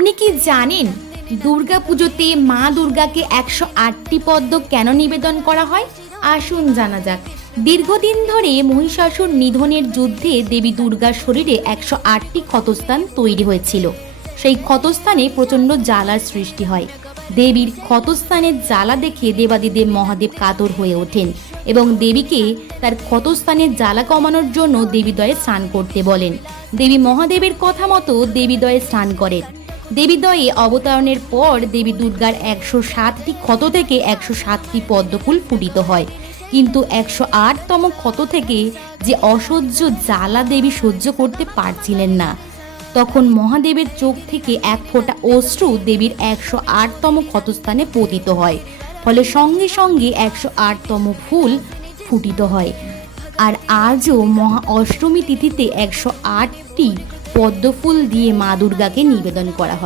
আপনি কি জানেন দুর্গাপুজোতে মা দুর্গাকে 108টি পদ্ম কেন নিবেদন করা হয়? আসুন জানা যাক। দীর্ঘদিন ধরে মহিষাসুর নিধনের যুদ্ধে দেবী দুর্গার শরীরে 108টি ক্ষতস্থান তৈরি হয়েছিল। সেই ক্ষতস্থানে প্রচণ্ড জ্বালার সৃষ্টি হয়। দেবীর ক্ষতস্থানের জ্বালা দেখে দেবাদিদেব মহাদেব কাতর হয়ে ওঠেন এবং দেবীকে তার ক্ষতস্থানের জ্বালা কমানোর জন্য দেবীদ্বয়ে স্নান করতে বলেন। দেবী মহাদেবের কথা মতো দেবীদ্বয়ে স্নান করেন। দেবীদ্বয়ে অবতরণের পর দেবী দুর্গার 107টি ক্ষত থেকে 107টি পদ্মফুল ফুটিত হয়। কিন্তু 108তম ক্ষত থেকে যে অসহ্য জ্বালা দেবী সহ্য করতে পারছিলেন না। তখন মহাদেবের চোখ থেকে এক ফোঁটা অশ্রু দেবীর 108তম ক্ষতস্থানে পতিত হয়। ফলে সঙ্গে সঙ্গে 108তম ফুল ফুটিত হয়। আর আজও মহা অষ্টমী তিথিতে 108টি পদ্মফুল দিয়ে মা দুর্গাকে নিবেদন করা হয়।